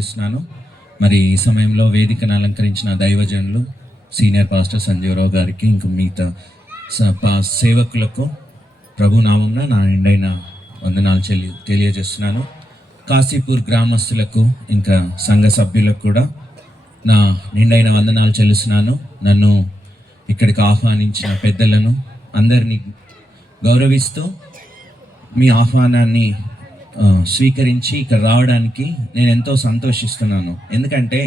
ప్రకటిస్తున్నాను. మరి ఈ సమయంలో వేదికను అలంకరించిన దైవజనులు సీనియర్ పాస్టర్ సంజీవరావు గారికి, ఇంకా మిగతా సేవకులకు ప్రభు నామంన నా నిండైన వందనాలు తెలియజేస్తున్నాను. కాశీపూర్ గ్రామస్తులకు ఇంకా సంఘ సభ్యులకు కూడా నా నిండైన వందనాలు చెల్లిస్తున్నాను. నన్ను ఇక్కడికి ఆహ్వానించిన పెద్దలను అందరినీ గౌరవిస్తూ మీ ఆహ్వానాన్ని స్వీకరించి ఇక్కడ రావడానికి నేను ఎంతో సంతోషిస్తున్నాను. ఎందుకంటే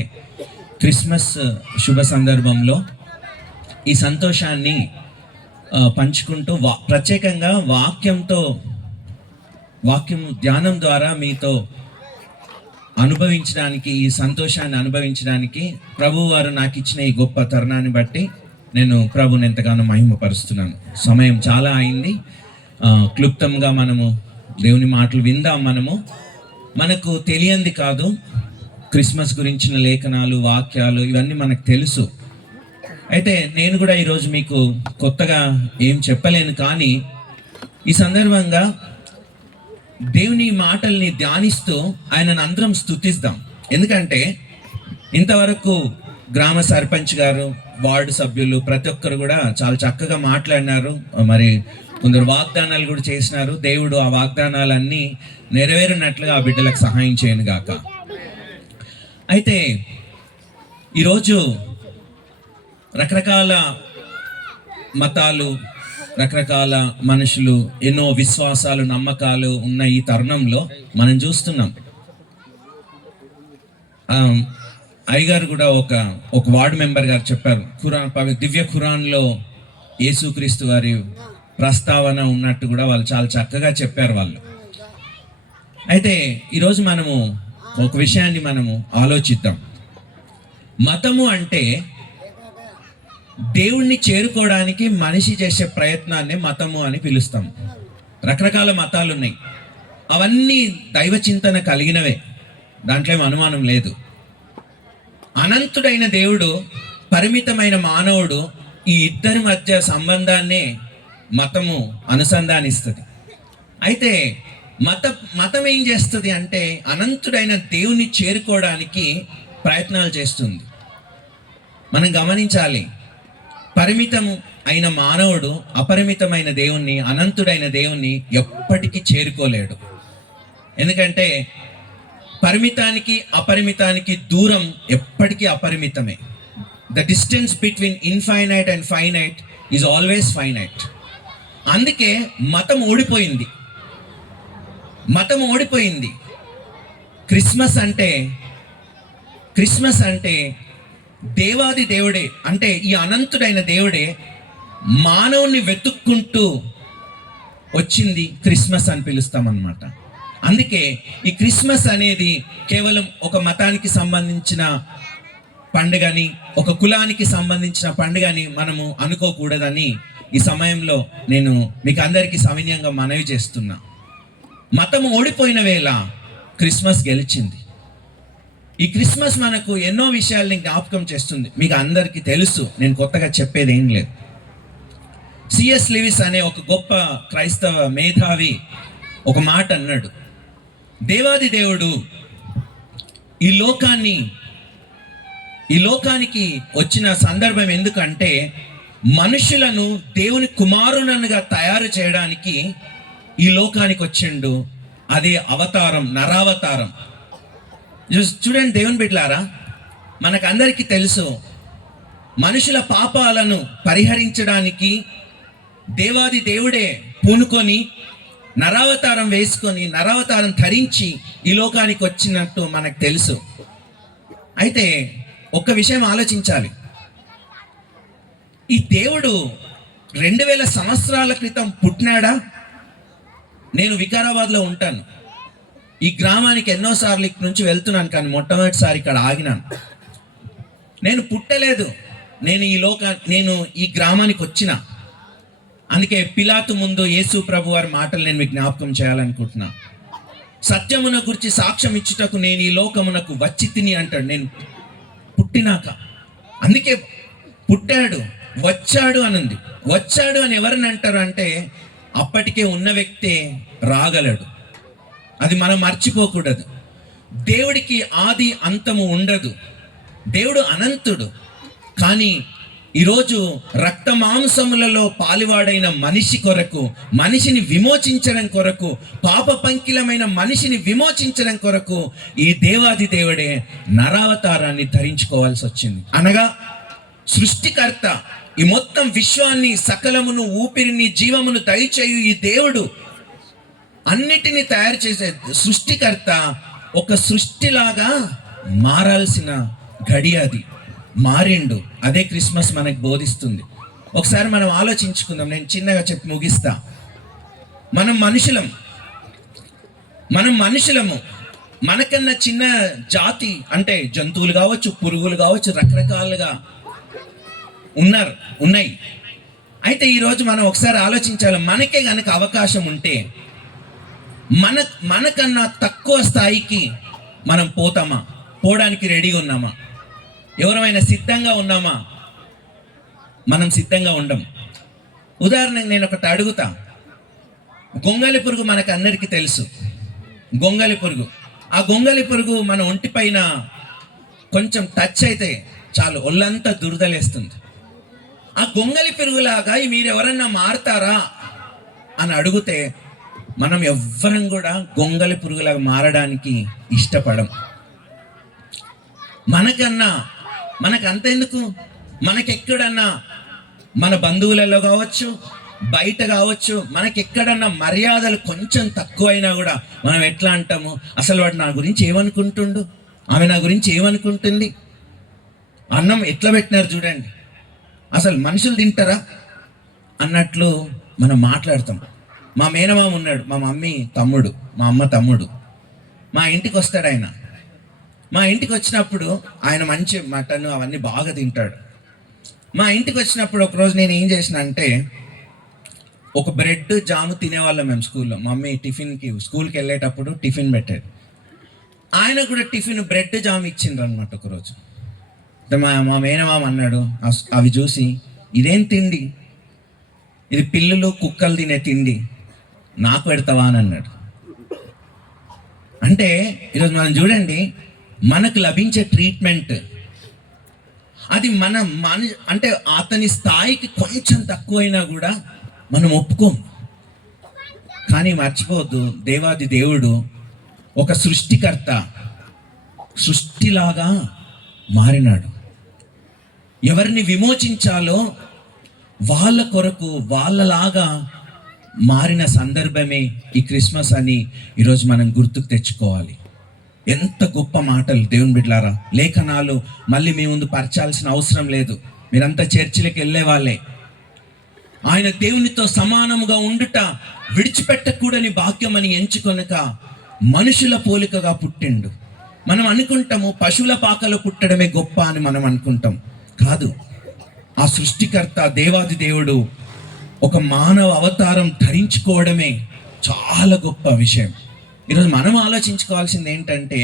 క్రిస్మస్ శుభ సందర్భంలో ఈ సంతోషాన్ని పంచుకుంటూ ప్రత్యేకంగా వాక్యం ధ్యానం ద్వారా మీతో అనుభవించడానికి, ఈ సంతోషాన్ని అనుభవించడానికి ప్రభు వారు నాకు ఇచ్చిన ఈ గొప్ప తరుణాన్ని బట్టి నేను ప్రభుని ఎంతగానో మహిమపరుస్తున్నాను. సమయం చాలా అయింది. క్లుప్తంగా మనము దేవుని మాటలు విందాం. మనకు తెలియంది కాదు, క్రిస్మస్ గురించిన లేఖనాలు, వాక్యాలు ఇవన్నీ మనకు తెలుసు. అయితే నేను కూడా ఈరోజు మీకు కొత్తగా ఏం చెప్పలేను, కానీ ఈ సందర్భంగా దేవుని మాటల్ని ధ్యానిస్తూ ఆయనను అందరం స్తుతిస్తాం. ఎందుకంటే ఇంతవరకు గ్రామ సర్పంచ్ గారు, వార్డు సభ్యులు ప్రతి ఒక్కరు కూడా చాలా చక్కగా మాట్లాడినారు. మరి కొందరు వాగ్దానాలు కూడా చేసినారు. దేవుడు ఆ వాగ్దానాలన్నీ నెరవేరినట్లుగా ఆ బిడ్డలకు సహాయం చేయను గాక. అయితే ఈరోజు రకరకాల మతాలు, రకరకాల మనుషులు, ఎన్నో విశ్వాసాలు, నమ్మకాలు ఉన్న ఈ తరుణంలో మనం చూస్తున్నాం. అయ్యగారు కూడా ఒక వార్డు మెంబర్ గారు చెప్పారు, దివ్య ఖురాన్లో యేసుక్రీస్తు వారి ప్రస్తావన ఉన్నట్టు కూడా వాళ్ళు చాలా చక్కగా చెప్పారు వాళ్ళు. అయితే ఈరోజు మనము ఒక విషయాన్ని మనము ఆలోచిద్దాం. మతము అంటే దేవుణ్ణి చేరుకోవడానికి మనిషి చేసే ప్రయత్నాన్ని మతము అని పిలుస్తాం. రకరకాల మతాలు ఉన్నాయి, అవన్నీ దైవ చింతన కలిగినవే, దాంట్లో ఏం అనుమానం లేదు. అనంతుడైన దేవుడు, పరిమితమైన మానవుడు, ఈ ఇద్దరి మధ్య సంబంధాన్నే మతము అనుసంధానిస్తుంది. అయితే మతం ఏం చేస్తుంది అంటే అనంతుడైన దేవుని చేరుకోవడానికి ప్రయత్నాలు చేస్తుంది. మనం గమనించాలి, పరిమితము అయిన మానవుడు అపరిమితమైన దేవుణ్ణి, అనంతుడైన దేవుణ్ణి ఎప్పటికీ చేరుకోలేడు. ఎందుకంటే పరిమితానికి అపరిమితానికి దూరం ఎప్పటికీ అపరిమితమే. The distance between infinite and finite is always finite. అందుకే మతం ఓడిపోయింది. క్రిస్మస్ అంటే దేవాది దేవుడే, అంటే ఈ అనంతుడైన దేవుడే మానవుని వెతుక్కుంటూ వచ్చింది క్రిస్మస్ అని పిలుస్తామన్నమాట. అందుకే ఈ క్రిస్మస్ అనేది కేవలం ఒక మతానికి సంబంధించిన పండుగని, ఒక కులానికి సంబంధించిన పండుగని మనము అనుకోకూడదని ఈ సమయంలో నేను మీకు అందరికీ సవినయంగా మనవి చేస్తున్నా. మతం ఓడిపోయిన వేళ క్రిస్మస్ గెలిచింది. ఈ క్రిస్మస్ మనకు ఎన్నో విషయాల్ని జ్ఞాపకం చేస్తుంది. మీకు అందరికీ తెలుసు, నేను కొత్తగా చెప్పేది ఏం లేదు. సిఎస్ లెవిస్ అనే ఒక గొప్ప క్రైస్తవ మేధావి ఒక మాట అన్నాడు, దేవాది దేవుడు ఈ లోకానికి వచ్చిన సందర్భం ఎందుకంటే మనుషులను దేవుని కుమారుననుగా తయారు చేయడానికి ఈ లోకానికి వచ్చిండు. అదే అవతారం, నరావతారం. చూడండి దేవుని బిడ్డలారా, మనకందరికీ తెలుసు, మనుషుల పాపాలను పరిహరించడానికి దేవాది దేవుడే పూనుకొని నరావతారం వేసుకొని, నరావతారం ధరించి ఈ లోకానికి వచ్చినట్టు మనకు తెలుసు. అయితే ఒక్క విషయం ఆలోచించాలి, ఈ దేవుడు 2000 సంవత్సరాల క్రితం పుట్టినాడా? నేను వికారాబాద్లో ఉంటాను. ఈ గ్రామానికి ఎన్నోసార్లు ఇక్కడ నుంచి వెళ్తున్నాను, కానీ మొట్టమొదటిసారి ఇక్కడ ఆగినాను. నేను పుట్టలేదు, నేను ఈ గ్రామానికి వచ్చిన. అందుకే పిలాతు ముందు యేసు ప్రభు వారి మాటలు నేను మీకు జ్ఞాపకం చేయాలనుకుంటున్నా. సత్యమున గురించి సాక్ష్యం ఇచ్చుటకు నేను ఈ లోకమునకు వచ్చి తిని అంటాడు. నేను పుట్టినాక, అందుకే వచ్చాడు అనుంది. వచ్చాడు అని ఎవరిని అంటారు అంటే అప్పటికే ఉన్న వ్యక్తే రాగలడు. అది మనం మర్చిపోకూడదు. దేవుడికి ఆది అంతము ఉండదు, దేవుడు అనంతుడు. కానీ ఈరోజు రక్త మాంసములలో పాలివాడైన మనిషి కొరకు, మనిషిని విమోచించడం కొరకు, పాప పంకిలమైన మనిషిని విమోచించడం కొరకు ఈ దేవాది దేవుడే నరావతారాన్ని ధరించుకోవాల్సి వచ్చింది. అనగా సృష్టికర్త, ఈ మొత్తం విశ్వాన్ని, సకలమును, ఊపిరిని, జీవమును దయచేయు ఈ దేవుడు, అన్నిటినీ తయారు చేసే సృష్టికర్త ఒక సృష్టిలాగా మారాల్సిన గడియ అది. మారిండు. అదే క్రిస్మస్ మనకు బోధిస్తుంది. ఒకసారి మనం ఆలోచించుకుందాం. నేను చిన్నగా చెప్పి ముగిస్తా. మనం మనుషులము. మనకన్నా చిన్న జాతి అంటే జంతువులు కావచ్చు, పురుగులు కావచ్చు, రకరకాలుగా ఉన్నాయి. అయితే ఈరోజు మనం ఒకసారి ఆలోచించాలి. మనకే గనక అవకాశం ఉంటే మనకన్నా తక్కువ స్థాయికి మనం పోతామా? పోవడానికి రెడీగా ఉన్నామా? ఎవరైనా సిద్ధంగా ఉన్నామా? మనం సిద్ధంగా ఉండం. ఉదాహరణకు నేను ఒకటి అడుగుతా. గొంగలి పురుగు మనకు అందరికీ తెలుసు. గొంగలి పురుగు, ఆ గొంగలి పురుగు మన ఒంటిపైన కొంచెం టచ్ అయితే చాలు ఒళ్ళంతా దురదలేస్తుంది. ఆ గొంగలి పురుగులాగా మీరు ఎవరన్నా మారతారా అని అడిగితే మనం ఎవ్వరం కూడా గొంగలి పురుగులాగా మారడానికి ఇష్టపడం. మనకంతెందుకు, మనకెక్కడన్నా మన బంధువులలో కావచ్చు, బయట కావచ్చు, మనకెక్కడన్నా మర్యాదలు కొంచెం తక్కువైనా కూడా మనం ఎట్లా అంటాము, అసలు వాడు నా గురించి ఏమనుకుంటుండు, ఆమె నా గురించి ఏమనుకుంటుంది, అన్నం ఎట్లా పెట్టినారు చూడండి, అసలు మనుషులు తింటారా అన్నట్లు మనం మాట్లాడతాం. మా మేనమామ ఉన్నాడు, మా మమ్మీ తమ్ముడు, మా అమ్మ తమ్ముడు. మా ఇంటికి వస్తాడు ఆయన. మా ఇంటికి వచ్చినప్పుడు ఆయన మంచి మటన్ అవన్నీ బాగా తింటాడు. మా ఇంటికి వచ్చినప్పుడు ఒకరోజు నేను ఏం చేసిన అంటే, ఒక బ్రెడ్ జాము తినేవాళ్ళం మేము స్కూల్లో. మమ్మీ స్కూల్కి వెళ్ళేటప్పుడు టిఫిన్ పెట్టేది. ఆయన కూడా టిఫిన్ బ్రెడ్ జామ్ ఇచ్చిండ్రు అనమాట ఒకరోజు. మా మేనమామ అన్నాడు అవి చూసి, ఇదేం తిండి, ఇది పిల్లులు కుక్కలు తినే తిండి, నాకు పెడతావా అని అన్నాడు. అంటే ఈరోజు మనం చూడండి, మనకు లభించే ట్రీట్మెంట్ అది అంటే అతని స్థాయికి కొంచెం తక్కువైనా కూడా మనం ఒప్పుకోం. కానీ మర్చిపోవద్దు, దేవాది దేవుడు ఒక సృష్టికర్త, సృష్టిలాగా మారినాడు. ఎవరిని విమోచించాలో వాళ్ళ కొరకు వాళ్ళలాగా మారిన సందర్భమే ఈ క్రిస్మస్ అని ఈరోజు మనం గుర్తుకు తెచ్చుకోవాలి. ఎంత గొప్ప మాటలు దేవుని బిడ్డలారా. లేఖనాలు మళ్ళీ మీ ముందు పరచాల్సిన అవసరం లేదు, మీరంతా చర్చిలకు వెళ్ళే వాళ్ళే. ఆయన దేవునితో సమానముగా ఉండుట విడిచిపెట్టకూడని భాగ్యం అని ఎంచుకొనక మనుషుల పోలికగా పుట్టిండు. మనం అనుకుంటాము పశువుల పాకలో పుట్టడమే గొప్ప అని మనం అనుకుంటాం. కాదు, ఆ సృష్టికర్త దేవాది దేవుడు ఒక మానవ అవతారం ధరించుకోవడమే చాలా గొప్ప విషయం. ఈరోజు మనం ఆలోచించుకోవాల్సింది ఏంటంటే,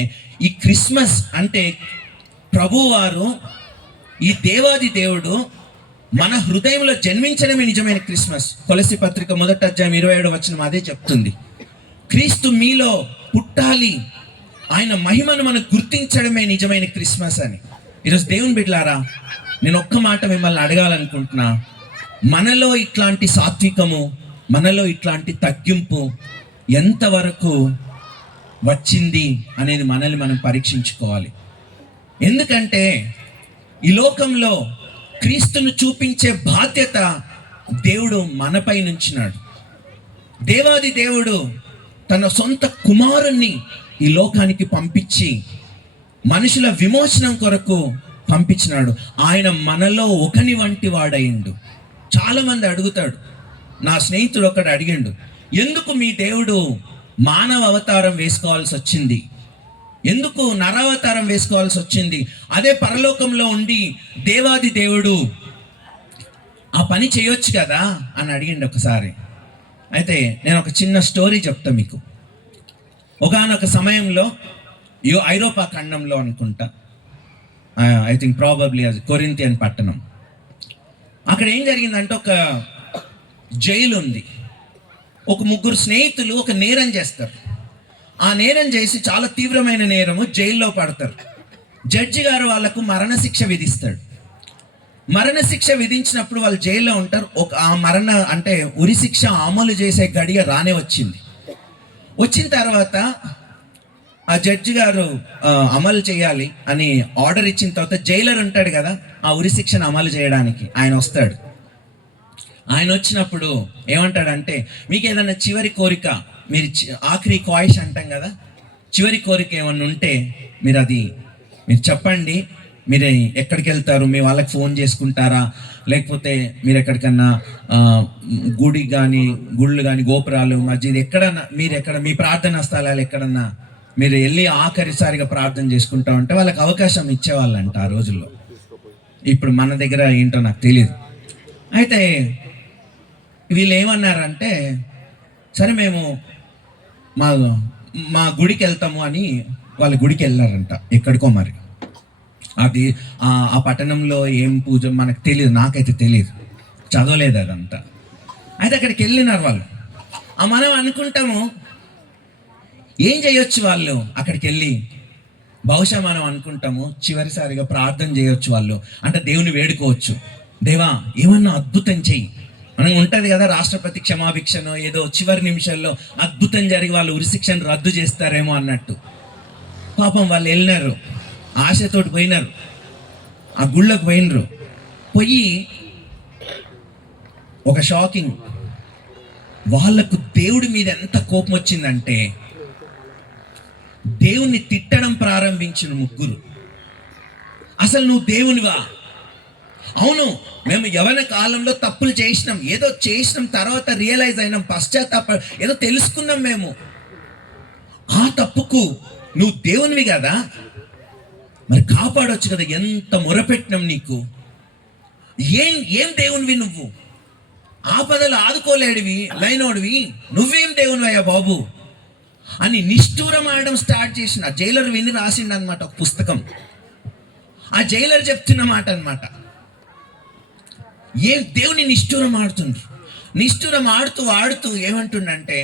ఈ క్రిస్మస్ అంటే ప్రభువారు, ఈ దేవాది దేవుడు మన హృదయంలో జన్మించడమే నిజమైన క్రిస్మస్. కొలస్సీ పత్రిక 1:27 అదే చెప్తుంది. క్రీస్తు మీలో పుట్టాలి, ఆయన మహిమను మనం గుర్తించడమే నిజమైన క్రిస్మస్ అని. ఈరోజు దేవుని బిడ్డలారా, నేను ఒక్క మాట మిమ్మల్ని అడగాలనుకుంటున్నా. మనలో ఇట్లాంటి సాత్వికము, మనలో ఇట్లాంటి తగ్గింపు ఎంతవరకు వచ్చింది అనేది మనల్ని మనం పరీక్షించుకోవాలి. ఎందుకంటే ఈ లోకంలో క్రీస్తును చూపించే బాధ్యత దేవుడు మనపై నుంచినాడు. దేవాది దేవుడు తన సొంత కుమారుణ్ణి ఈ లోకానికి పంపించి మనుషుల విమోచనం కొరకు పంపించినాడు. ఆయన మనలో ఒకని వంటి వాడయిండు. చాలా మంది అడుగుతాడు, నా స్నేహితుడు ఒకడు అడిగిండు, ఎందుకు మీ దేవుడు మానవ అవతారం వేసుకోవాల్సి వచ్చింది, ఎందుకు నరావతారం వేసుకోవాల్సి వచ్చింది, అదే పరలోకంలో ఉండి దేవాది దేవుడు ఆ పని చేయొచ్చు కదా అని అడిగిండు ఒకసారి. అయితే నేను ఒక చిన్న స్టోరీ చెప్తా మీకు. ఒకానొక సమయంలో ఐరోపా ఖండంలో అనుకుంటా, ఐ థింక్ ప్రాబబ్లీ అది కొరింథియన్ పట్టణం. అక్కడ ఏం జరిగిందంటే, ఒక జైలు ఉంది. ఒక ముగ్గురు స్నేహితులు ఒక నేరం చేస్తారు. ఆ నేరం చేసి చాలా తీవ్రమైన నేరము, జైల్లో పడతారు. జడ్జి గారు వాళ్ళకు మరణశిక్ష విధిస్తాడు. మరణశిక్ష విధించినప్పుడు వాళ్ళు జైల్లో ఉంటారు. ఆ మరణ అంటే ఉరి శిక్ష అమలు చేసే గడియ రానే వచ్చింది. వచ్చిన తర్వాత ఆ జడ్జి గారు అమలు చేయాలి అని ఆర్డర్ ఇచ్చిన తర్వాత జైలర్ ఉంటాడు కదా, ఆ ఉరి శిక్షను అమలు చేయడానికి ఆయన వస్తాడు. ఆయన వచ్చినప్పుడు ఏమంటాడంటే, మీకు ఏదైనా చివరి కోరిక, మీరు ఆఖరి క్వాయిష్ అంటాం కదా, చివరి కోరిక ఏమన్నా ఉంటే మీరు చెప్పండి. మీరు ఎక్కడికి వెళ్తారు, మీ వాళ్ళకి ఫోన్ చేసుకుంటారా, లేకపోతే మీరు ఎక్కడికన్నా గుడి కానీ, గుళ్ళు కానీ, గోపురాలు, మస్జిద్ ఎక్కడన్నా మీ ప్రార్థనా స్థలాలు ఎక్కడన్నా మీరు వెళ్ళి ఆఖరిసారిగా ప్రార్థన చేసుకుంటా ఉంటే వాళ్ళకి అవకాశం ఇచ్చేవాళ్ళంట ఆ రోజుల్లో. ఇప్పుడు మన దగ్గర ఏంటో నాకు తెలియదు. అయితే వీళ్ళు ఏమన్నారంటే, సరే మేము మా గుడికి వెళ్తాము అని వాళ్ళ గుడికి వెళ్ళారంట. ఎక్కడికో మరి అది ఆ పట్టణంలో ఏం పూజ మనకు తెలియదు, నాకైతే తెలియదు, చదవలేదు అదంతా. అయితే అక్కడికి వెళ్ళినారు వాళ్ళు. మనం అనుకుంటాము ఏం చేయొచ్చు వాళ్ళు అక్కడికి వెళ్ళి, బహుశా మనం అనుకుంటాము చివరిసారిగా ప్రార్థన చేయొచ్చు వాళ్ళు, అంటే దేవుని వేడుకోవచ్చు, దేవా ఏమన్నా అద్భుతం చెయ్యి. మనం ఉంటుంది కదా రాష్ట్రపతి క్షమాభిక్షను, ఏదో చివరి నిమిషాల్లో అద్భుతం జరిగి వాళ్ళు ఉరిశిక్షను రద్దు చేస్తారేమో అన్నట్టు. పాపం వాళ్ళు వెళ్ళినారు, ఆశతోటి పోయినారు, ఆ గుళ్ళకు పోయినరు. పోయి ఒక షాకింగ్, వాళ్ళకు దేవుడి మీద ఎంత కోపం వచ్చిందంటే దేవుణ్ణి తిట్టడం ప్రారంభించిన ముగ్గురు. అసలు నువ్వు దేవునివా? అవును, మేము యవ్వన కాలంలో తప్పులు చేసినాం, ఏదో చేసినాం, తర్వాత రియలైజ్ అయినాం, పశ్చాత్తాప ఏదో తెలుసుకున్నాం మేము. ఆ తప్పుకు నువ్వు దేవునివి కదా, మరి కాపాడొచ్చు కదా, ఎంత మొరపెట్టినాం నీకు. ఏం దేవునివి నువ్వు? ఆపదలు ఆదుకోలేడివి, లైనోడివి, నువ్వేం దేవునివయ్యా బాబు అని నిష్ఠూరం ఆడడం స్టార్ట్ చేసిన. జైలర్ విని రాసిండు అనమాట ఒక పుస్తకం. ఆ జైలర్ చెప్తున్న మాట అనమాట, ఏం దేవుని నిష్ఠూరం ఆడుతుండ్రు. నిష్ఠూరం ఆడుతూ ఏమంటుండంటే,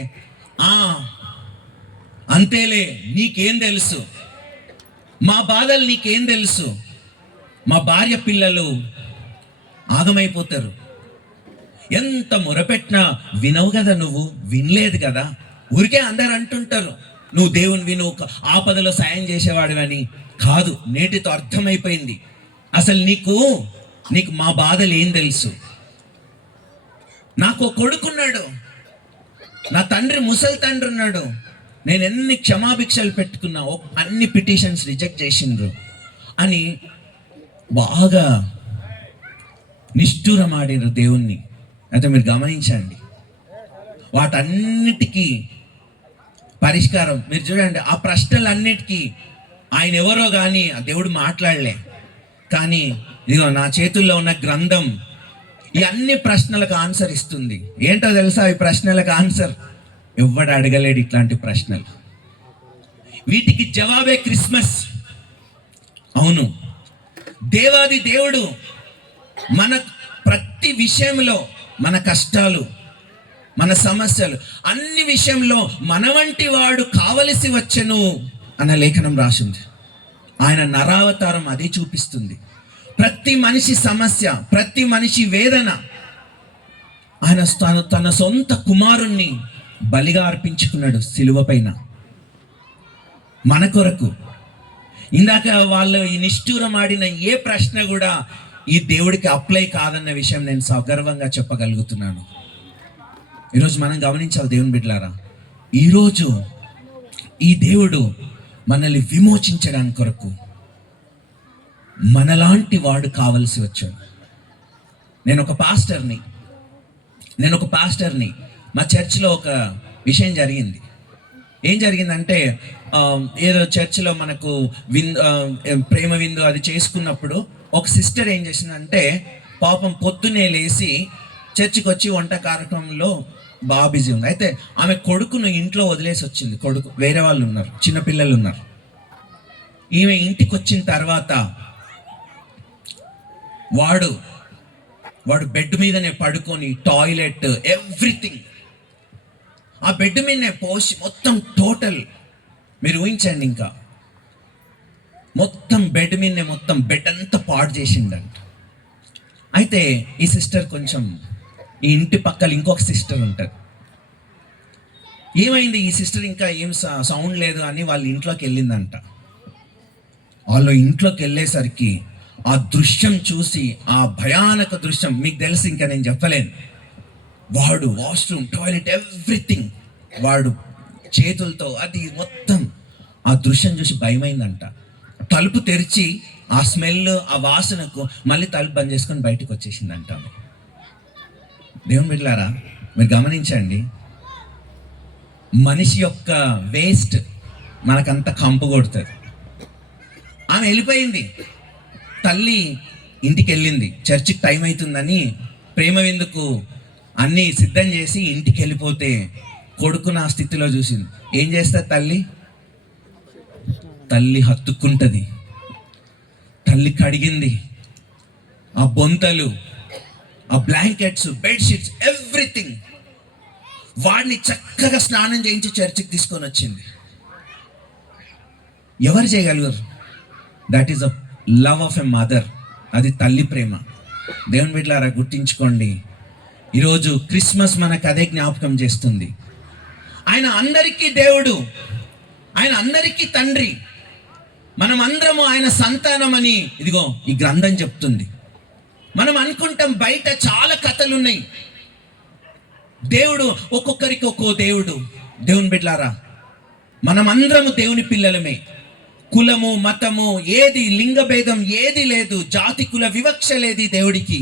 అంతేలే, నీకేం తెలుసు, మా బాధలు నీకేం తెలుసు, మా భార్య పిల్లలు ఆగమైపోతారు, ఎంత మొరపెట్టినా వినవు కదా, నువ్వు వినలేదు కదా. ఊరికే అందరు అంటుంటారు నువ్వు దేవునివి, నువ్వు ఆపదలో సాయం చేసేవాడివని. కాదు, నేటితో అర్థమైపోయింది అసలు నీకు మా బాధలు ఏం తెలుసు. నాకు కొడుకున్నాడు, నా తండ్రి ముసలి తండ్రి ఉన్నాడు, నేను ఎన్ని క్షమాభిక్షలు పెట్టుకున్నా అన్ని పిటిషన్స్ రిజెక్ట్ చేసిండ్రు అని బాగా నిష్ఠూరమాడినరు దేవుణ్ణి. అయితే మీరు గమనించండి, వాటన్నిటికీ పరిష్కారం మీరు చూడండి. ఆ ప్రశ్నలన్నిటికీ ఆయన ఎవరో కానీ ఆ దేవుడు మాట్లాడలే, కానీ ఇదిగో నా చేతుల్లో ఉన్న గ్రంథం ఈ అన్ని ప్రశ్నలకు ఆన్సర్ ఇస్తుంది. ఏంటో తెలుసా ఈ ప్రశ్నలకు ఆన్సర్? ఎవ్వడు అడగలేడు ఇట్లాంటి ప్రశ్నలు. వీటికి జవాబే క్రిస్మస్. అవును, దేవాది దేవుడు మన ప్రతి విషయంలో, మన కష్టాలు, మన సమస్యలు, అన్ని విషయంలో మన వంటి వాడు కావలసి వచ్చెను అన్న లేఖనం రాసింది. ఆయన నరావతారం అదే చూపిస్తుంది. ప్రతి మనిషి సమస్య, ప్రతి మనిషి వేదన ఆయన తన సొంత కుమారుణ్ణి బలిగా అర్పించుకున్నాడు సిలువ పైన మన కొరకు. ఇందాక వాళ్ళు ఈ నిష్ఠూరం ఆడిన ఏ ప్రశ్న కూడా ఈ దేవుడికి అప్లై కాదన్న విషయం నేను సగర్వంగా చెప్పగలుగుతున్నాను. ఈరోజు మనం గమనించాలి దేవుని బిడ్డలారా, ఈరోజు ఈ దేవుడు మనల్ని విమోచించడానికి కొరకు మనలాంటి వాడు కావలసి వచ్చాడు. నేను ఒక పాస్టర్ని మా చర్చిలో ఒక విషయం జరిగింది. ఏం జరిగిందంటే, ఏదో చర్చిలో మనకు ప్రేమ విందు అది చేసుకున్నప్పుడు ఒక సిస్టర్ ఏం చేసిందంటే, పాపం పొద్దునే లేచి చర్చికి వచ్చి వంట కార్యక్రమంలో బాగా బిజీ ఉంది. అయితే ఆమె కొడుకును ఇంట్లో వదిలేసి వచ్చింది. కొడుకు వేరే వాళ్ళు ఉన్నారు, చిన్నపిల్లలు ఉన్నారు. ఈమె ఇంటికి వచ్చిన తర్వాత వాడు బెడ్ మీదనే పడుకొని టాయిలెట్ ఎవ్రీథింగ్ ఆ బెడ్ మీదనే పోసి మొత్తం టోటల్ మీరు ఊహించండి, ఇంకా మొత్తం బెడ్ మీదనే మొత్తం బెడ్ అంతా పాడు చేసిండంట. అయితే ఈ సిస్టర్ కొంచెం, ఈ ఇంటి పక్కల ఇంకొక సిస్టర్ ఉంటుంది. ఏమైంది, ఈ సిస్టర్ ఇంకా ఏం సౌండ్ లేదు అని వాళ్ళ ఇంట్లోకి వెళ్ళిందంట. వాళ్ళ ఇంట్లోకి వెళ్ళేసరికి ఆ దృశ్యం చూసి, ఆ భయానక దృశ్యం మీకు తెలుసు, ఇంకా నేను చెప్పలేను. వాడు వాష్రూమ్, టాయిలెట్, ఎవ్రీథింగ్ వాడు చేతులతో అది మొత్తం, ఆ దృశ్యం చూసి భయమైందంట. తలుపు తెరిచి ఆ స్మెల్, ఆ వాసనకు మళ్ళీ తలుపు బంద్ చేసుకొని బయటకు వచ్చేసిందంట. దేవుని బిడ్డలారా, మీరు గమనించండి, మనిషి యొక్క వేస్ట్ మనకంత కంపు కొడుతుంది. ఆమె వెళ్ళిపోయింది, తల్లి ఇంటికి వెళ్ళింది. చర్చికి టైం అవుతుందని ప్రేమ విందుకు అన్నీ సిద్ధం చేసి ఇంటికి వెళ్ళిపోతే కొడుకును ఆ స్థితిలో చూసింది. ఏం చేస్తుంది తల్లి? తల్లి హత్తుకుంటుంది. తల్లి కడిగింది ఆ బొంతలు, ఆ బ్లాంకెట్స్, బెడ్షీట్స్, ఎవ్రీథింగ్. వాడిని చక్కగా స్నానం చేయించి చర్చికి తీసుకొని వచ్చింది. ఎవరు చేయగలరు? That is a love of a mother. అది తల్లి ప్రేమ. దేవుని బిడ్డలారా, గుర్తించుకోండి, ఈరోజు క్రిస్మస్ మనకు అదే జ్ఞాపకం చేస్తుంది. ఆయన అందరికీ దేవుడు, ఆయన అందరికీ తండ్రి, మనం అందరము ఆయన సంతానం అని ఇదిగో ఈ గ్రంథం చెప్తుంది. మనం అనుకుంటాం బయట చాలా కథలు ఉన్నాయి. దేవుడు ఒక్కొక్కరికి ఒక్కో దేవుడు. దేవుని బిడ్డలారా, మనం అందరము దేవుని పిల్లలమే. కులము, మతము ఏది, లింగ భేదం ఏది లేదు, జాతి కుల వివక్ష లేదు ఈ దేవుడికి.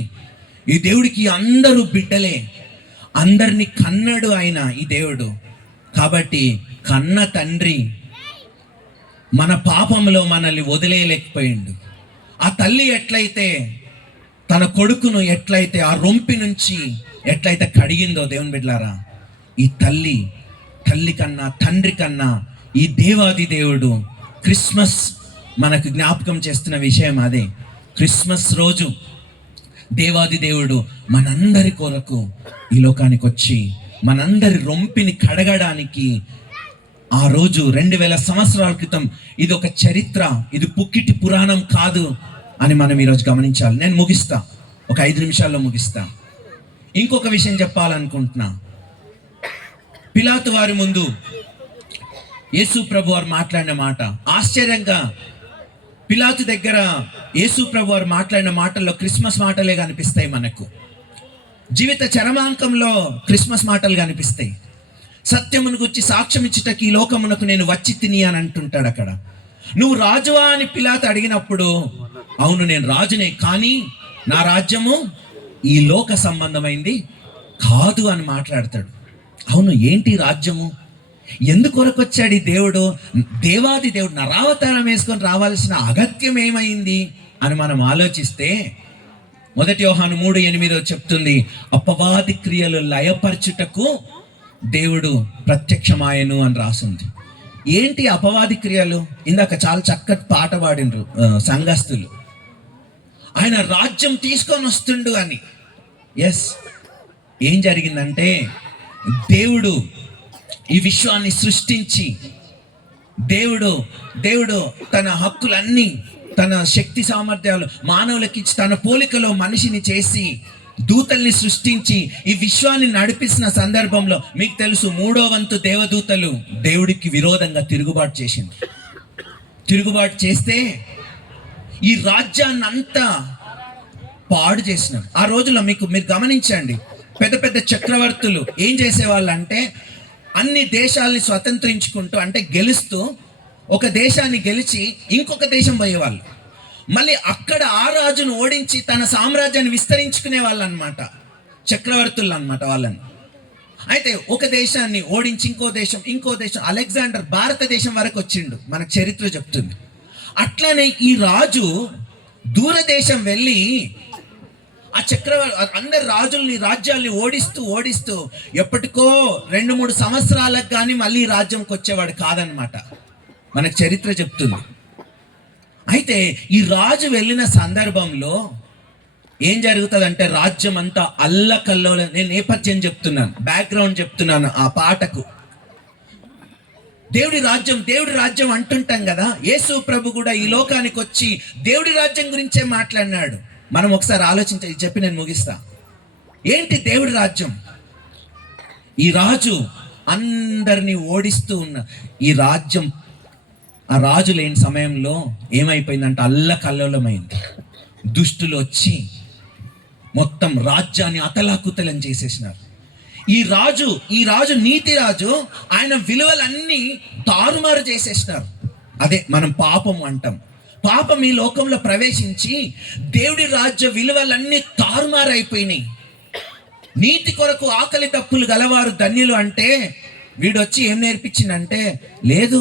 ఈ దేవుడికి అందరూ బిడ్డలే. అందరినీ కన్నడు ఆయన ఈ దేవుడు. కాబట్టి కన్న తండ్రి మన పాపంలో మనల్ని వదిలేయలేకపోయిండు. ఆ తల్లి ఎట్లయితే తన కొడుకును ఎట్లయితే ఆ రొంపి నుంచి ఎట్లయితే కడిగిందో, దేవుని బిడ్డలారా, ఈ తల్లి కన్నా, తండ్రి కన్నా ఈ దేవాది దేవుడు క్రిస్మస్ మనకు జ్ఞాపకం చేస్తున్న విషయం అదే. క్రిస్మస్ రోజు దేవాది దేవుడు మనందరి కొరకు ఈ లోకానికి వచ్చి మనందరి రొంపిని కడగడానికి ఆ రోజు 2000 సంవత్సరాల క్రితం, ఇది ఒక చరిత్ర, ఇది పుక్కిటి పురాణం కాదు అని మనం ఈరోజు గమనించాలి. నేను ముగిస్తా, ఒక 5 నిమిషాల్లో ముగిస్తా. ఇంకొక విషయం చెప్పాలనుకుంటున్నా. పిలాతు వారి ముందు యేసు ప్రభు వారు మాట్లాడిన మాట ఆశ్చర్యంగా, పిలాతు దగ్గర యేసు ప్రభు వారు మాట్లాడిన మాటల్లో క్రిస్మస్ మాటలే కనిపిస్తాయి మనకు. జీవిత చరమాంకంలో క్రిస్మస్ మాటలు కనిపిస్తాయి. సత్యమును గురించి సాక్ష్యం ఇచ్చుటకి ఈ లోకమునకు నేను వచ్చి తిని అని అంటుంటాడు అక్కడ. నువ్వు రాజువా అని పిలాతు అడిగినప్పుడు, అవును నేను రాజునే, కానీ నా రాజ్యము ఈ లోక సంబంధమైంది కాదు అని మాట్లాడతాడు. అవును, ఏంటి రాజ్యము? ఎందుకొరకు వచ్చాడు ఈ దేవుడు? దేవాది దేవుడు నరావతారం వేసుకొని రావాల్సిన అగత్యం ఏమైంది అని మనం ఆలోచిస్తే, 1 యోహాను 3:8 చెప్తుంది, అపవాది క్రియలు లయపరచుటకు దేవుడు ప్రత్యక్షమాయను అని రాసింది. ఏంటి అపవాది క్రియలు? ఇందాక చాలా చక్కటి పాట పాడినరు సంఘస్థులు, ఆయన రాజ్యం తీసుకొని వస్తుండు అని. ఎస్, ఏం జరిగిందంటే, దేవుడు ఈ విశ్వాన్ని సృష్టించి, దేవుడు తన హక్కులన్నీ, తన శక్తి సామర్థ్యాలు మానవులకి ఇచ్చి, తన పోలికలో మనిషిని చేసి, దూతల్ని సృష్టించి ఈ విశ్వాన్ని నడిపిస్తున్న సందర్భంలో మీకు తెలుసు, 3వ వంతు దేవదూతలు దేవుడికి విరోధంగా తిరుగుబాటు చేసింది. తిరుగుబాటు చేస్తే ఈ రాజ్యాన్ని అంతా పాడు చేసినారు. ఆ రోజుల్లో మీరు గమనించండి, పెద్ద పెద్ద చక్రవర్తులు ఏం చేసేవాళ్ళు అంటే, అన్ని దేశాలని స్వతంత్రించుకుంటూ, అంటే గెలుస్తూ, ఒక దేశాన్ని గెలిచి ఇంకొక దేశం పోయేవాళ్ళు. మళ్ళీ అక్కడ ఆ రాజును ఓడించి తన సామ్రాజ్యాన్ని విస్తరించుకునే వాళ్ళు అనమాట, చక్రవర్తులు అనమాట వాళ్ళని. అయితే ఒక దేశాన్ని ఓడించి ఇంకో దేశం అలెగ్జాండర్ భారతదేశం వరకు వచ్చిండు, మనకు చరిత్ర చెప్తుంది. అట్లానే ఈ రాజు దూరదేశం వెళ్ళి ఆ అందరి రాజ్యాల్ని ఓడిస్తూ ఎప్పటికో 2-3 సంవత్సరాలకు కానీ మళ్ళీ రాజ్యంకి వచ్చేవాడు కాదనమాట, మనకు చరిత్ర చెప్తుంది. అయితే ఈ రాజు వెళ్ళిన సందర్భంలో ఏం జరుగుతుందంటే, రాజ్యం అంతా అల్లకల్లో. నేను నేపథ్యం చెప్తున్నాను, బ్యాక్గ్రౌండ్ చెప్తున్నాను ఆ పాటకు. దేవుడి రాజ్యం అంటుంటాం కదా. యేసు ప్రభు కూడా ఈ లోకానికి వచ్చి దేవుడి రాజ్యం గురించే మాట్లాడినాడు. మనం ఒకసారి ఆలోచించి చెప్పి నేను ముగిస్తా. ఏంటి దేవుడి రాజ్యం? ఈ రాజు అందరినీ ఓడిస్తూ ఉన్న ఈ రాజ్యం, ఆ రాజు లేని సమయంలో ఏమైపోయిందంటే అల్లకల్లోలమైంది. దుష్టులు వచ్చి మొత్తం రాజ్యాన్ని అతలాకుతలం చేసేసినారు. ఈ రాజు నీతి రాజు, ఆయన విలువలన్నీ తారుమారు చేసేసినారు. అదే మనం పాపం అంటాం. పాపం ఈ లోకంలో ప్రవేశించి దేవుడి రాజ్య విలువలన్నీ తారుమారైపోయినాయి. నీతి కొరకు ఆకలి తప్పులు గలవారు ధన్యులు అంటే వీడొచ్చి ఏం నేర్పించిందంటే, లేదు,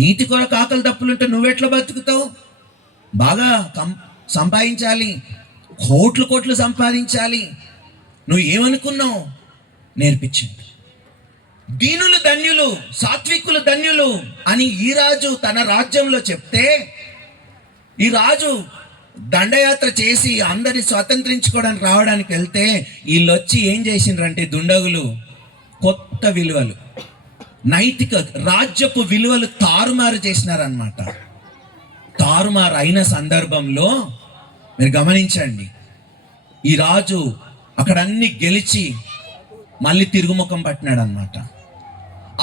నీతి కొరకు ఆకలి తప్పులుంటే నువ్వెట్లా బతుకుతావు? బాగా సంపాదించాలి, కోట్లు సంపాదించాలి, నువ్వు ఏమనుకున్నావు నేర్పించింది. దీనులు ధన్యులు, సాత్వికులు ధన్యులు అని ఈ రాజు తన రాజ్యంలో చెప్తే, ఈ రాజు దండయాత్ర చేసి అందరిని స్వతంత్రించుకోవడానికి రావడానికి వెళ్తే వీళ్ళు వచ్చి ఏం చేసిండ్రంటే దుండగులు కొత్త విలువలు, నైతిక రాజ్యపు విలువలు తారుమారు చేసినారనమాట. తారుమారు అయిన సందర్భంలో మీరు గమనించండి, ఈ రాజు అక్కడ అన్ని గెలిచి మళ్ళీ తిరుగుముఖం పట్టినాడు అనమాట.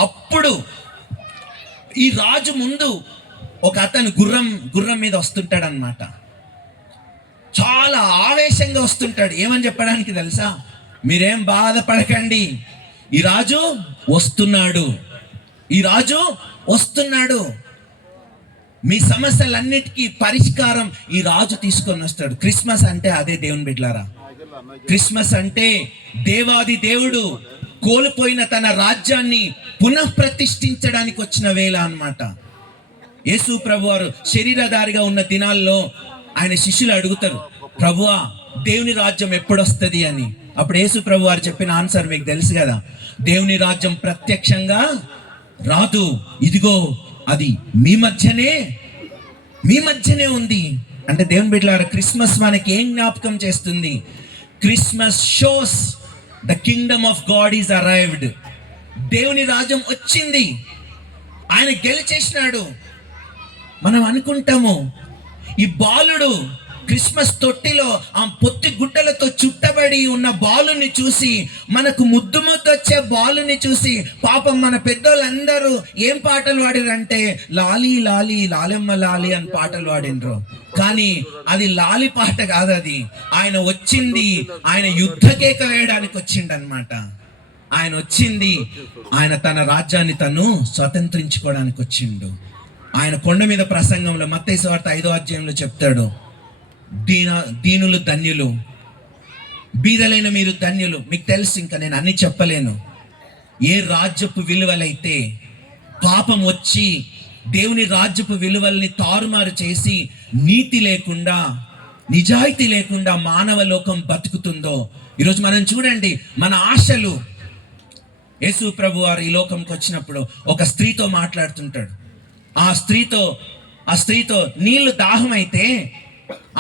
అప్పుడు ఈ రాజు ముందు ఒక అతను గుర్రం మీద వస్తుంటాడు అనమాట. చాలా ఆవేశంగా వస్తుంటాడు. ఏమని చెప్పడానికి తెలుసా? మీరేం బాధపడకండి, ఈ రాజు వస్తున్నాడు, మీ సమస్యలన్నిటికీ పరిష్కారం ఈ రాజు తీసుకొని వస్తాడు. క్రిస్మస్ అంటే అదే దేవుని బిడ్డలారా. క్రిస్మస్ అంటే దేవాది దేవుడు కోల్పోయిన తన రాజ్యాన్ని పునఃప్రతిష్ఠించడానికి వచ్చిన వేళ అన్నమాట. యేసు ప్రభు వారు శరీరధారిగా ఉన్న దినాల్లో ఆయన శిష్యులు అడుగుతారు, ప్రభువా దేవుని రాజ్యం ఎప్పుడు వస్తుంది అని. అప్పుడు యేసు ప్రభు వారు చెప్పిన ఆన్సర్ మీకు తెలుసు కదా, దేవుని రాజ్యం ప్రత్యక్షంగా రాదు, ఇదిగో అది మీ మధ్యనే ఉంది. అంటే దేవుని బిడ్డలారా, క్రిస్మస్ మనకి ఏం జ్ఞాపకం చేస్తుంది? Christmas shows the Kingdom of God is arrived. దేవుని రాజ్యం వచ్చింది, ఆయన గెలిచేసినాడు. మనం అనుకుంటాము ఈ బాలుడు క్రిస్మస్ తొట్టిలో ఆ పొత్తి గుడ్డలతో చుట్టబడి ఉన్న బాలుని చూసి, మనకు ముద్దు వచ్చే బాలుని చూసి పాపం మన పెద్దోళ్ళందరూ ఏం పాటలు పాడిరంటే లాలి లాలి లాలెమ్మ లాలి అని పాటలు పాడినరు. కానీ అది లాలి పాట కాదు, అది ఆయన వచ్చింది, ఆయన యుద్ధ కేక వేయడానికి వచ్చిండనమాట. ఆయన వచ్చింది, ఆయన తన రాజ్యాన్ని తను స్వతంత్రించుకోవడానికి వచ్చిండు. ఆయన కొండ మీద ప్రసంగంలో మత్తయి సువార్త 5వ అధ్యాయంలో చెప్తాడు, దీనులు ధన్యులు, బీదలైన మీరు ధన్యులు. మీకు తెలుసు, ఇంకా నేను అన్ని చెప్పలేను. ఏ రాజ్యపు విలువలైతే పాపం వచ్చి దేవుని రాజ్యపు విలువల్ని తారుమారు చేసి నీతి లేకుండా, నిజాయితీ లేకుండా మానవ లోకం బతుకుతుందో, ఈరోజు మనం చూడండి, మన ఆశలు. యేసు ప్రభు వారు ఈ లోకంకి వచ్చినప్పుడు ఒక స్త్రీతో మాట్లాడుతుంటాడు. ఆ స్త్రీతో నీళ్లు దాహం అయితే,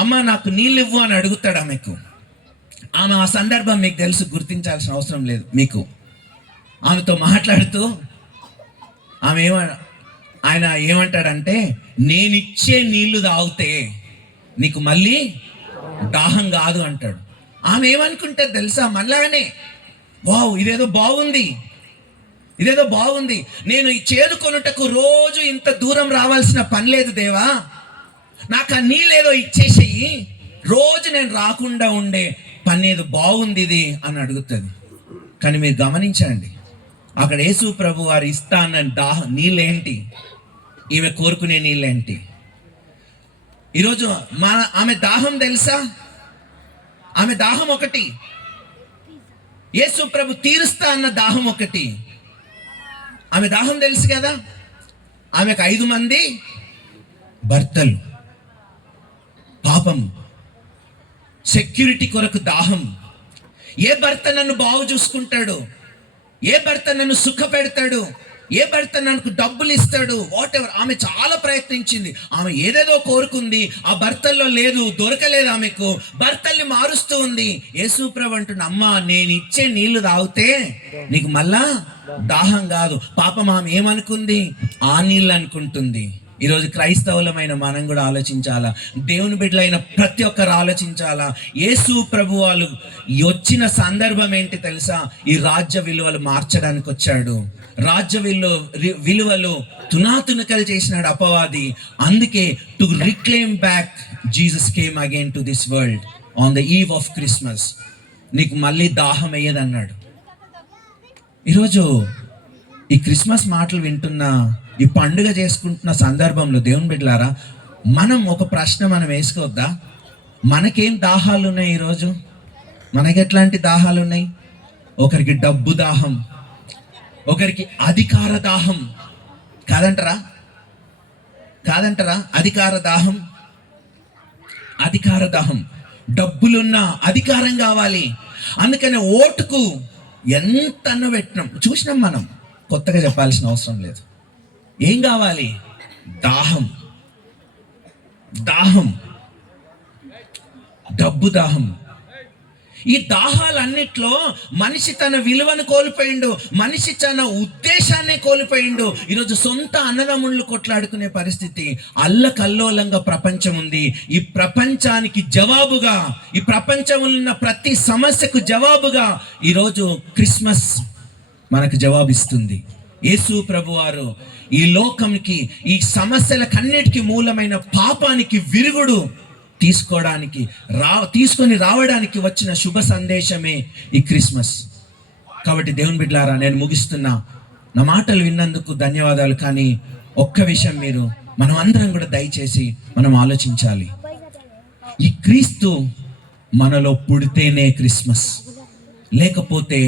అమ్మ నాకు నీళ్ళు ఇవ్వు అని అడుగుతాడు ఆమెకు. ఆమె ఆ సందర్భం మీకు తెలుసు, గుర్తించాల్సిన అవసరం లేదు మీకు. ఆమెతో మాట్లాడుతూ ఆయన ఏమంటాడంటే, నేనిచ్చే నీళ్లు తాగితే నీకు మళ్ళీ దాహం కాదు అంటాడు. ఆమె ఏమనుకుంటే తెలుసా, మళ్ళానే వావ్ ఇదేదో బాగుంది, నేను ఈ చేదుకొనుటకు రోజు ఇంత దూరం రావాల్సిన పని లేదు దేవా, నాకు ఆ నీళ్ళేదో ఇచ్చేసేయి, రోజు నేను రాకుండా ఉండే పని ఏదో బాగుంది ఇది అని అడుగుతుంది. కానీ మీరు గమనించండి, అక్కడ యేసు ప్రభు వారు ఇస్తా అన్న నీళ్ళేంటి, ఈమె కోరుకునే నీళ్ళేంటి? ఈరోజు ఆమె దాహం తెలుసా? ఆమె దాహం ఒకటి, యేసు ప్రభు తీరుస్తా అన్న దాహం ఒకటి. ఆమె దాహం తెలుసు కదా, ఆమెకు 5 మంది భర్తలు, పాపం, సెక్యూరిటీ కొరకు దాహం. ఏ భర్త నన్ను బాగు చూసుకుంటాడు, ఏ భర్త నన్ను సుఖ పెడతాడు, ఏ భర్త నాకు డబ్బులు ఇస్తాడు, వాట్ ఎవర్. ఆమె చాలా ప్రయత్నించింది, ఆమె ఏదేదో కోరుకుంది, ఆ భర్తల్లో లేదు, దొరకలేదు ఆమెకు, భర్తల్ని మారుస్తూ ఉంది. యేసు ప్రభు అంటున్న, అమ్మా నేను ఇచ్చే నీళ్లు తాగితే నీకు మళ్ళా దాహం కాదు. పాపం ఆమె ఏమనుకుంది, ఆ నీళ్ళు అనుకుంటుంది. ఈరోజు క్రైస్తవులమైన మనం కూడా ఆలోచించాలా, దేవుని బిడ్డలైన ప్రతి ఒక్కరు ఆలోచించాలా. యేసు ప్రభు వాళ్ళు వచ్చిన సందర్భం ఏంటి తెలుసా? ఈ రాజ్య విలువలు మార్చడానికి వచ్చాడు. రాజ్య విలువలు తునాతునకలు చేసినాడు అపవాది. అందుకే to reclaim back Jesus came again to this world on the eve of Christmas. నీకు మళ్ళీ దాహం అయ్యేదన్నాడు. ఈరోజు ఈ క్రిస్మస్ మాటలు వింటున్న, ఈ పండుగ చేసుకుంటున్న సందర్భంలో దేవుని బిడ్డలారా, మనం ఒక ప్రశ్న మనం వేసుకోవద్దా? మనకేం దాహాలు ఉన్నాయి ఈరోజు? మనకి ఎట్లాంటి దాహాలు ఉన్నాయి? ఒకరికి డబ్బు దాహం, ఒకరికి అధికార దాహం. కాదంటారా? అధికార దాహం. డబ్బులున్నా అధికారం కావాలి. అందుకని ఓటుకు ఎంత అన్న పెట్టినాం, చూసినాం మనం, కొత్తగా చెప్పాల్సిన అవసరం లేదు. ఏం కావాలి? దాహం, డబ్బు దాహం. ఈ దాహాలన్నిట్లో మనిషి తన విలువను కోల్పోయిండు, మనిషి తన ఉద్దేశాన్ని కోల్పోయిండు. ఈరోజు సొంత అన్నదమ్ముళ్ళు కొట్లాడుకునే పరిస్థితి, అల్లకల్లోలంగా ప్రపంచం ఉంది. ఈ ప్రపంచానికి జవాబుగా, ఈ ప్రపంచంలో ఉన్న ప్రతి సమస్యకు జవాబుగా ఈరోజు క్రిస్మస్ మనకు జవాబిస్తుంది. యేసు ప్రభువారు ఈ లోకంకి, ఈ సమస్యలకన్నిటికీ మూలమైన పాపానికి విరుగుడు తీసుకొని రావడానికి వచ్చిన శుభ సందేశమే ఈ క్రిస్మస్. కాబట్టి దేవుని బిడ్డలారా, నేను ముగిస్తున్నా. నా మాటలు విన్నందుకు ధన్యవాదాలు. కానీ ఒక్క విషయం మనం అందరం కూడా దయచేసి మనం ఆలోచించాలి. ఈ క్రీస్తు మనలో పుడితేనే క్రిస్మస్, లేకపోతే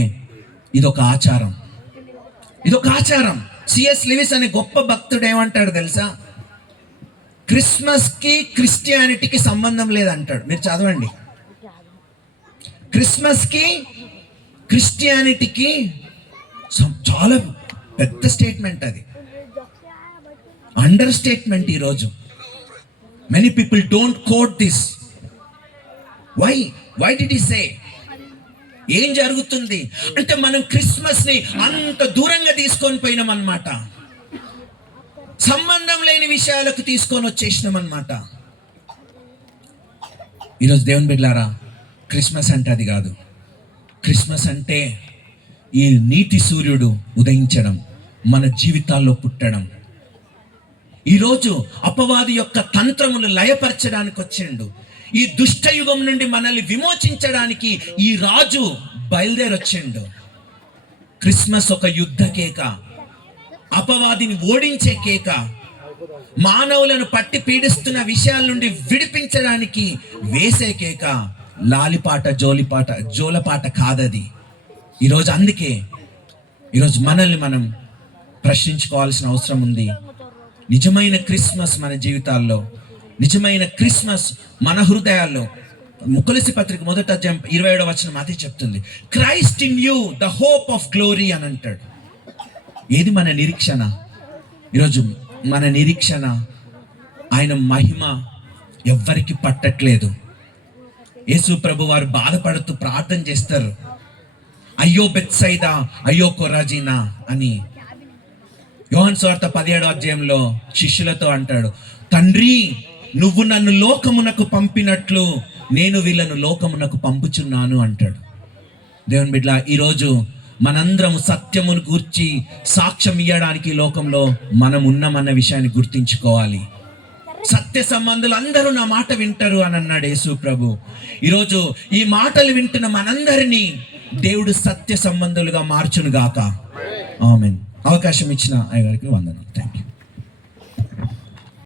ఇదొక ఆచారం. సిఎస్ లెవిస్ అనే గొప్ప భక్తుడు ఏమంటాడు తెలుసా? క్రిస్మస్ కి క్రిస్టియానిటీకి సంబంధం లేదంటాడు. మీరు చదవండి. క్రిస్మస్ కి క్రిస్టియానిటీకి చాలా పెద్ద స్టేట్మెంట్ అది, అండర్ స్టేట్మెంట్. ఈరోజు many people don't quote this. Why did he say? ఏం జరుగుతుంది అంటే, మనం క్రిస్మస్ ని అంత దూరంగా తీసుకొని పోయినాం అన్నమాట. సంబంధం లేని విషయాలకు తీసుకొని వచ్చేసినాం అన్నమాట. ఈరోజు దేవుని బిడ్డలారా, క్రిస్మస్ అంటే అది కాదు. క్రిస్మస్ అంటే ఈ నీతి సూర్యుడు ఉదయించడం, మన జీవితాల్లో పుట్టడం. ఈరోజు అపవాది యొక్క తంత్రములు లయపరచడానికి వచ్చిండు. ఈ దుష్టయుగం నుండి మనల్ని విమోచించడానికి ఈ రాజు బయలుదేరొచ్చిండు. క్రిస్మస్ ఒక యుద్ధ కేక, అపవాదిని ఓడించే కేక, మానవులను పట్టి పీడిస్తున్న విషయాల నుండి విడిపించడానికి వేసే కేక. లాలిపాట, జోలపాట కాదది. ఈరోజు అందుకే ఈరోజు మనల్ని మనం ప్రశ్నించుకోవాల్సిన అవసరం ఉంది. నిజమైన క్రిస్మస్ మన జీవితాల్లో, నిజమైన క్రిస్మస్ మన హృదయాల్లో. కొలస్సీ పత్రిక 1:27 వచనం అదే చెప్తుంది. Christ in you the hope of glory అని అంటాడు. ఏది మన నిరీక్షణ? ఈరోజు మన నిరీక్షణ ఆయన మహిమ ఎవ్వరికి పట్టట్లేదు. యేసు ప్రభు వారు బాధపడుతూ ప్రార్థన చేస్తారు, అయ్యో బెత్సైదా, అయ్యో కొరాజీనా అని. యోహాను సువార్త 17వ అధ్యాయంలో శిష్యులతో అంటాడు, తండ్రి నువ్వు నన్ను లోకమునకు పంపినట్లు నేను వీళ్ళను లోకమునకు పంపుచున్నాను అంటాడు. దేవుని బిడ్డ, ఈరోజు మనందరం సత్యమును గూర్చి సాక్ష్యం ఇవ్వడానికి లోకంలో మనం ఉన్నామన్న విషయాన్ని గుర్తించుకోవాలి. సత్య సంబంధులు అందరూ నా మాట వింటారు అని అన్నాడు యేసు ప్రభు. ఈరోజు ఈ మాటలు వింటున్న మనందరినీ దేవుడు సత్య సంబంధులుగా మార్చును గాక. ఆమేన్. అవకాశం ఇచ్చిన అయ్యగారికి వందనాలు.